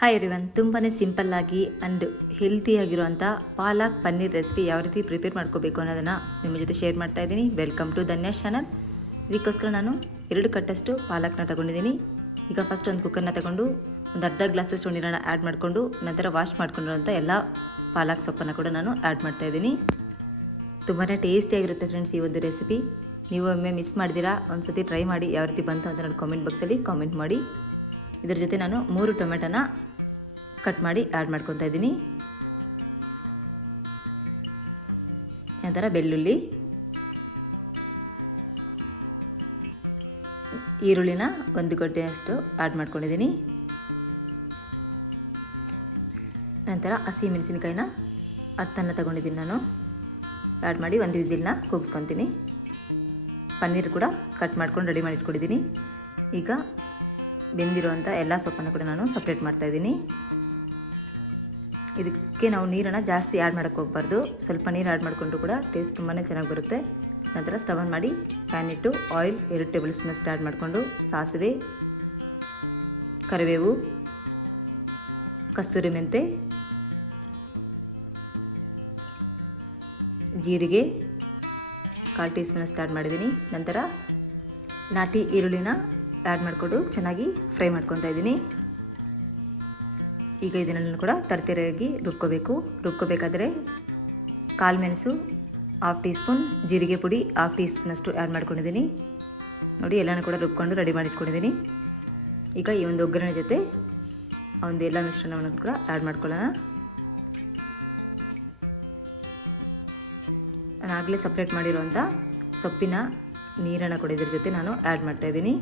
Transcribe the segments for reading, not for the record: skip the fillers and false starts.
Hi everyone, ತುಂಬಾ ಸಿಂಪಲ್ಲಾಗಿ and ಹೆಲ್ತಿಯಾಗಿರುವಂಥ palak paneer recipe ಯಾವ ರೀತಿ ಪ್ರಿಪೇರ್ ಮಾಡ್ಕೋಬೇಕು ಅನ್ನೋದನ್ನು ನಿಮ್ಮ ಜೊತೆ ಶೇರ್ ಮಾಡ್ತಾ ಇದ್ದೀನಿ. Welcome to Dhanyash channel. ಇದಕ್ಕೋಸ್ಕರ ನಾನು 2 ಕಟ್ಟಷ್ಟು ಪಾಲಕ್ನ ತಗೊಂಡಿದ್ದೀನಿ. ಈಗ ಫಸ್ಟ್ ಒಂದು ಕುಕ್ಕರ್ನ ತಗೊಂಡು ಒಂದು ಅರ್ಧ ಗ್ಲಾಸಷ್ಟು ನೀರನ್ನು ಆ್ಯಡ್ ಮಾಡಿಕೊಂಡು ನಂತರ ವಾಶ್ ಮಾಡ್ಕೊಂಡಿರೋಂಥ ಎಲ್ಲ ಪಾಲಕ್ ಸೊಪ್ಪನ್ನು ಕೂಡ ನಾನು ಆ್ಯಡ್ ಮಾಡ್ತಾಯಿದ್ದೀನಿ. ತುಂಬಾ ಟೇಸ್ಟಿಯಾಗಿರುತ್ತೆ ಫ್ರೆಂಡ್ಸ್ ಈ ಒಂದು ರೆಸಿಪಿ. ನೀವು ಒಮ್ಮೆ ಮಿಸ್ ಮಾಡಿದಿರಾ, ಒಂದು ಸತಿ ಟ್ರೈ ಮಾಡಿ ಯಾವ ರೀತಿ ಬಂತು ಅಂತ ನಾನು ಕಾಮೆಂಟ್ ಬಾಕ್ಸಲ್ಲಿ ಕಾಮೆಂಟ್ ಮಾಡಿ. ಇದರ ಜೊತೆ ನಾನು 3 ಟೊಮೆಟೊನ ಕಟ್ ಮಾಡಿ ಆ್ಯಡ್ ಮಾಡ್ಕೊತಾ ಇದ್ದೀನಿ. ನಂತರ ಬೆಳ್ಳುಳ್ಳಿ, ಈರುಳ್ಳಿನ 1 ಗಡ್ಡೆಯಷ್ಟು ಆ್ಯಡ್ ಮಾಡ್ಕೊಂಡಿದ್ದೀನಿ. ನಂತರ ಹಸಿ ಮೆಣಸಿನಕಾಯಿನ 10 ತಗೊಂಡಿದ್ದೀನಿ ನಾನು. ಆ್ಯಡ್ ಮಾಡಿ 1 ವಿಸಿಲ್ನ ಕೂಗಿಸ್ಕೊತೀನಿ. ಪನ್ನೀರ್ ಕೂಡ ಕಟ್ ಮಾಡ್ಕೊಂಡು ರೆಡಿ ಮಾಡಿ ಇಟ್ಕೊಂಡಿದ್ದೀನಿ. ಈಗ ಬೆಂದಿರುವಂಥ ಎಲ್ಲ ಸೊಪ್ಪನ್ನು ಕೂಡ ನಾನು ಸಪ್ರೇಟ್ ಮಾಡ್ತಾಯಿದ್ದೀನಿ. ಇದಕ್ಕೆ ನಾವು ನೀರನ್ನು ಜಾಸ್ತಿ ಆ್ಯಡ್ ಮಾಡೋಕ್ಕೆ ಹೋಗಬಾರ್ದು. ಸ್ವಲ್ಪ ನೀರು ಆ್ಯಡ್ ಮಾಡಿಕೊಂಡ್ರು ಕೂಡ ಟೇಸ್ಟ್ ತುಂಬಾ ಚೆನ್ನಾಗಿ ಬರುತ್ತೆ. ನಂತರ ಸ್ಟವ್ ಆನ್ ಮಾಡಿ ಪ್ಯಾನ್ ಇಟ್ಟು ಆಯಿಲ್ 2 ಟೇಬಲ್ ಸ್ಪೂನಷ್ಟು ಆ್ಯಡ್ ಮಾಡಿಕೊಂಡು ಸಾಸಿವೆ, ಕರಿಬೇವು, ಕಸ್ತೂರಿ ಮೆಂತೆ, ಜೀರಿಗೆ 1/4 ಟೀ ಸ್ಪೂನಷ್ಟು ಆ್ಯಡ್ ಮಾಡಿದ್ದೀನಿ. ನಂತರ ನಾಟಿ ಈರುಳ್ಳಿನ ಆ್ಯಡ್ ಮಾಡಿಕೊಂಡು ಚೆನ್ನಾಗಿ ಫ್ರೈ ಮಾಡ್ಕೊತಾ ಇದ್ದೀನಿ. ಈಗ ಇದನ್ನೆಲ್ಲ ಕೂಡ ತರ್ತರಿಯಾಗಿ ರುಬ್ಕೋಬೇಕಾದ್ರೆ ಕಾಳು ಮೆಣಸು 1/2 ಟೀ ಸ್ಪೂನ್, ಜೀರಿಗೆ ಪುಡಿ 1/2 ಟೀ ಸ್ಪೂನಷ್ಟು ಆ್ಯಡ್ ಮಾಡ್ಕೊಂಡಿದ್ದೀನಿ. ನೋಡಿ, ಎಲ್ಲನೂ ಕೂಡ ರುಬ್ಕೊಂಡು ರೆಡಿ ಮಾಡಿ ಇಟ್ಕೊಂಡಿದ್ದೀನಿ. ಈಗ ಈ ಒಂದು ಒಗ್ಗರಣೆ ಜೊತೆ ಆ ಒಂದು ಎಲ್ಲ ಮಿಶ್ರಣವನ್ನು ಕೂಡ ಆ್ಯಡ್ ಮಾಡ್ಕೊಳ್ಳೋಣ. ನಾನು ಆಗಲೇ ಸಪ್ರೇಟ್ ಮಾಡಿರುವಂಥ ಸೊಪ್ಪಿನ ನೀರನ್ನು ಕೂಡ ಇದ್ರ ಜೊತೆ ನಾನು ಆ್ಯಡ್ ಮಾಡ್ತಾಯಿದ್ದೀನಿ.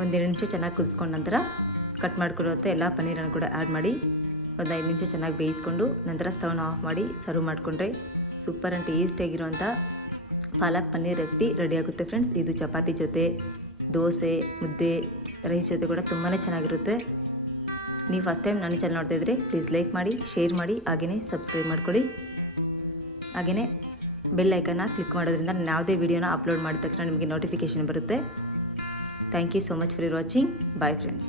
1-2 ನಿಮಿಷ ಚೆನ್ನಾಗಿ ಕುದಿಸ್ಕೊಂಡು ನಂತರ ಕಟ್ ಮಾಡ್ಕೊಡುತ್ತೆ ಎಲ್ಲ ಪನ್ನೀರನ್ನು ಕೂಡ ಆ್ಯಡ್ ಮಾಡಿ 5 ನಿಮಿಷ ಚೆನ್ನಾಗಿ ಬೇಯಿಸ್ಕೊಂಡು ನಂತರ ಸ್ಟವ್ನ ಆಫ್ ಮಾಡಿ ಸರ್ವ್ ಮಾಡಿಕೊಂಡ್ರೆ ಸೂಪರ್ ಆ್ಯಂಡ್ ಟೇಸ್ಟಿಯಾಗಿರುವಂಥ ಪಾಲಕ್ ಪನ್ನೀರ್ ರೆಸಿಪಿ ರೆಡಿ ಆಗುತ್ತೆ ಫ್ರೆಂಡ್ಸ್. ಇದು ಚಪಾತಿ ಜೊತೆ, ದೋಸೆ, ಮುದ್ದೆ, ರೈಸ್ ಜೊತೆ ಕೂಡ ತುಂಬಾ ಚೆನ್ನಾಗಿರುತ್ತೆ. ನೀವು ಫಸ್ಟ್ ಟೈಮ್ ನನ್ನ ಚಾನಲ್ ನೋಡ್ತಾ ಇದ್ದರೆ ಪ್ಲೀಸ್ ಲೈಕ್ ಮಾಡಿ, ಶೇರ್ ಮಾಡಿ, ಹಾಗೆಯೇ ಸಬ್ಸ್ಕ್ರೈಬ್ ಮಾಡ್ಕೊಳ್ಳಿ. ಹಾಗೆಯೇ ಬೆಲ್ ಐಕನ್ನ ಕ್ಲಿಕ್ ಮಾಡೋದ್ರಿಂದ ನಾನು ಯಾವುದೇ ವಿಡಿಯೋನ ಅಪ್ಲೋಡ್ ಮಾಡಿದ ತಕ್ಷಣ ನಿಮಗೆ ನೋಟಿಫಿಕೇಷನ್ ಬರುತ್ತೆ. Thank you so much for watching. Bye friends.